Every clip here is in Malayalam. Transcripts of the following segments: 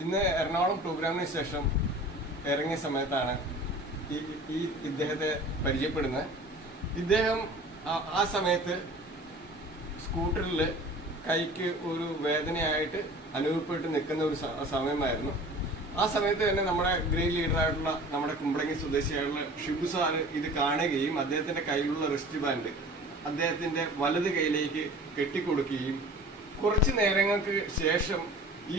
ഇന്ന് എറണാകുളം പ്രോഗ്രാമിന് ശേഷം ഇറങ്ങിയ സമയത്താണ് ഈ ഈ ഇദ്ദേഹത്തെ പരിചയപ്പെടുന്നത്. ഇദ്ദേഹം ആ- സമയത്ത് സ്കൂട്ടറിൽ കൈക്ക് ഒരു വേദനയായിട്ട് അനുഭവപ്പെട്ട് നിൽക്കുന്ന ഒരു സമയമായിരുന്നു. ആ സമയത്ത് തന്നെ നമ്മുടെ ഗ്രേ ലീഡറായിട്ടുള്ള നമ്മുടെ കുമ്പളങ്ങി സ്വദേശിയായിട്ടുള്ള ഷിബു സാറ് ഇത് കാണുകയും അദ്ദേഹത്തിന്റെ കയ്യിലുള്ള റിസ്റ്റ് ബാൻഡ് അദ്ദേഹത്തിന്റെ വലത് കൈയിലേക്ക് കെട്ടിക്കൊടുക്കുകയും കുറച്ച് നേരങ്ങൾക്ക് ശേഷം ഈ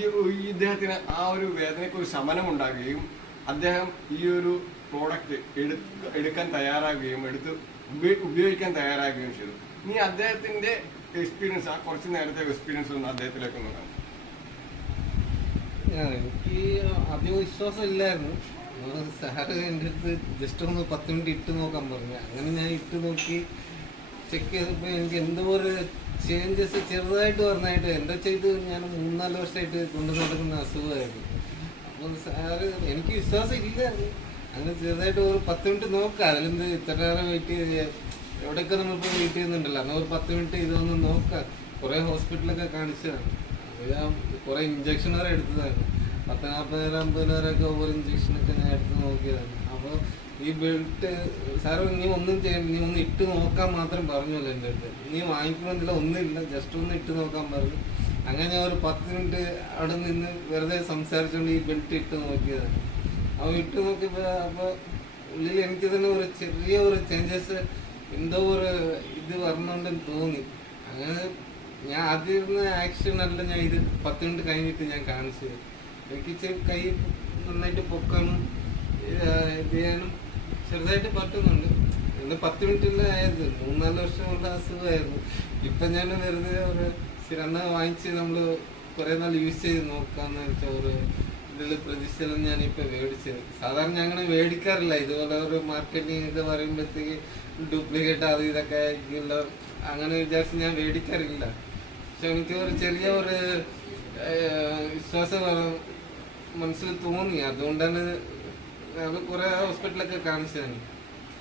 ഇദ്ദേഹത്തിന് ആ ഒരു വേദനയ്ക്ക് ഒരു ശമനം ഉണ്ടാകുകയും അദ്ദേഹം ഈ ഒരു പ്രോഡക്റ്റ് എടുക്കാൻ തയ്യാറാകുകയും എടുത്ത് ഉപയോഗിക്കാൻ തയ്യാറാകുകയും ചെയ്തു. ഇനി അദ്ദേഹത്തിന്റെ എക്സ്പീരിയൻസ് ആ കുറച്ച് നേരത്തെ എക്സ്പീരിയൻസ് ഒന്ന് അദ്ദേഹത്തിലേക്ക് ഒന്ന് എനിക്ക് അധികം വിശ്വാസം ഇല്ലായിരുന്നു. സാറ് എന്റെ അടുത്ത് ജസ്റ്റ് ഒന്ന് പത്ത് മിനിറ്റ് ഇട്ട് നോക്കാൻ പറഞ്ഞു. അങ്ങനെ ഞാൻ ഇട്ട് നോക്കി ചെക്ക് ചെയ്തപ്പോൾ എനിക്ക് എന്തോ ഒരു ചേഞ്ചസ് ചെറുതായിട്ട് പറഞ്ഞായിട്ട് എന്താ ചെയ്ത് ഞാൻ മൂന്നാൽ വർഷമായിട്ട് കൊണ്ടു നടക്കുന്ന അസുഖമായിരുന്നു. അപ്പോൾ സാറ് എനിക്ക് വിശ്വാസം ഇല്ല അങ്ങനെ ചെറുതായിട്ട് ഒരു പത്ത് മിനിറ്റ് നോക്കാം. അതിലെന്ത് ഇത്ര നേരം വെയിറ്റ് ചെയ്ത് എവിടെയൊക്കെ നമ്മളിപ്പോൾ വെയിറ്റ് ചെയ്യുന്നുണ്ടല്ലോ. എന്നാൽ ഒരു പത്ത് മിനിറ്റ് ഇതൊന്ന് നോക്കാം. കുറേ ഹോസ്പിറ്റലൊക്കെ കാണിച്ചതാണ്. അത് ഞാൻ കുറേ ഇഞ്ചക്ഷൻ വരെ എടുത്തതാണ്. പത്ത് നാൽപ്പതിനായിരം അമ്പതിനായിരമൊക്കെ ഓവർ ഇഞ്ചക്ഷനൊക്കെ ഞാൻ എടുത്ത് നോക്കിയതാണ്. അപ്പോൾ ഈ ബെൽറ്റ് സാറ് നീ ഒന്നും ചെയ്യണ്ട നീ ഒന്ന് ഇട്ട് നോക്കാൻ മാത്രം പറഞ്ഞല്ലോ എന്റെ അടുത്ത്. നീ വാങ്ങിക്കണമെന്നില്ല ഒന്നുമില്ല ജസ്റ്റ് ഒന്ന് ഇട്ട് നോക്കാൻ പറഞ്ഞു. അങ്ങനെ ഞാൻ ഒരു പത്ത് മിനിറ്റ് അവിടെ നിന്ന് വെറുതെ സംസാരിച്ചുകൊണ്ട് ഈ ബെൽറ്റ് ഇട്ട് നോക്കിയതാണ്. അപ്പോൾ ഇട്ട് നോക്കിയപ്പോൾ അപ്പോൾ ഉള്ളിൽ എനിക്ക് തന്നെ ഒരു ചെറിയ ഒരു ചേഞ്ചസ് എന്തോ ഒരു ഇത് വരണുണ്ടെന്ന് തോന്നി. അങ്ങനെ ഞാൻ ഇരുന്ന ആക്ഷൻ അല്ല ഞാൻ ഇത് പത്ത് മിനിറ്റ് കഴിഞ്ഞിട്ട് ഞാൻ കാണിച്ചത്. ഇച്ചിരി കൈ നന്നായിട്ട് പൊക്കാനും ചെയ്യാനും ചെറുതായിട്ട് പറ്റുന്നുണ്ട്. ഇന്ന് പത്ത് മിനിറ്റില്ല ആയത്. മൂന്നാൽ വർഷം കൊണ്ട് അസുഖമായിരുന്നു. ഇപ്പൊ ഞാൻ വെറുതെ ഒരു സിരണ്ണ വാങ്ങിച്ച് നമ്മൾ കുറെ നാൾ യൂസ് ചെയ്ത് നോക്കാന്ന് വെച്ചാൽ ഒരു ഇതിൽ പ്രതീക്ഷയിലും ഞാനിപ്പൊ മേടിച്ചത് സാധാരണ ഞാൻ അങ്ങനെ മേടിക്കാറില്ല. ഇതുപോലെ ഒരു മാർക്കറ്റിംഗ് ഇത് പറയുമ്പോഴത്തേക്ക് ഡ്യൂപ്ലിക്കേറ്റ് അത് ഇതൊക്കെ ഉള്ള അങ്ങനെ വിചാരിച്ച് ഞാൻ മേടിക്കാറില്ല. പക്ഷെ എനിക്ക് ഒരു ചെറിയ ഒരു വിശ്വാസം മനസ്സിൽ തോന്നി. അതുകൊണ്ടാണ് അത് കുറെ ഹോസ്പിറ്റലൊക്കെ കാണിച്ചതാണ്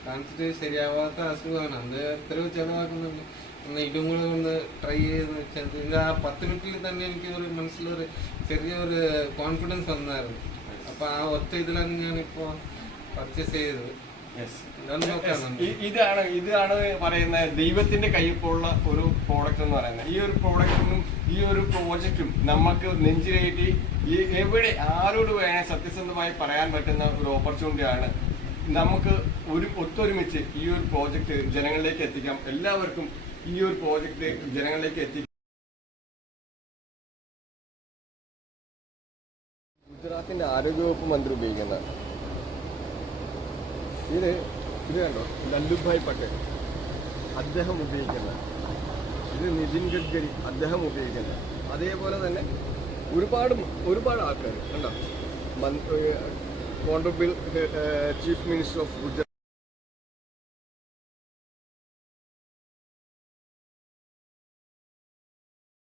കാണിച്ചിട്ട് ശരിയാവാത്ത അസുഖമാണ്. അത് എത്രയോ ചെലവാക്കുന്നുണ്ട് ഒന്ന് ഇതും കൂടെ ഒന്ന് ട്രൈ ചെയ്ത് വെച്ചാൽ ഇത് ആ പത്ത് മിനിറ്റിൽ തന്നെ എനിക്ക് ഒരു മനസ്സിലൊരു ചെറിയൊരു കോൺഫിഡൻസ് വന്നായിരുന്നു. അപ്പൊ ആ ഒറ്റ ഇതിലാണ് ഞാനിപ്പോ പർച്ചേസ് ചെയ്തത്. ഇതാണ് ഇതാണ് പറയുന്ന ദൈവത്തിന്റെ കയ്യിപ്പുള്ള ഒരു പ്രോഡക്റ്റ് എന്ന് പറയുന്നത്. ഈ ഒരു പ്രോഡക്റ്റിനും ഈ ഒരു പ്രോജക്റ്റും നമുക്ക് നെഞ്ചിലേറ്റി ഈ എവിടെ ആരോട് വേണേ സത്യസന്ധമായി പറയാൻ പറ്റുന്ന ഒരു ഓപ്പർച്യൂണിറ്റിയാണ് നമുക്ക് ഒരു ഒത്തൊരുമിച്ച് ഈ ഒരു പ്രോജക്റ്റ് ജനങ്ങളിലേക്ക് എത്തിക്കാം. എല്ലാവർക്കും ഈ ഒരു പ്രോജക്റ്റ് ജനങ്ങളിലേക്ക് എത്തിക്കാം ഗുജറാത്തിന്റെ ആരോഗ്യവകുപ്പ് മന്ത്രി ഉപയോഗിക്കുന്ന ഇത് ഇത് കണ്ടോ? ലല്ലുഭായ് പട്ടേൽ. അദ്ദേഹം ഉപയോഗിക്കുന്ന. ഇത് നിതിൻ ഗഡ്കരി അദ്ദേഹം ഉപയോഗിക്കുന്ന. അതേപോലെ തന്നെ ഒരുപാട് ഒരുപാട് ആൾക്കാർ കണ്ടോ? മന്ത്രി honourable chief minister of Gujarat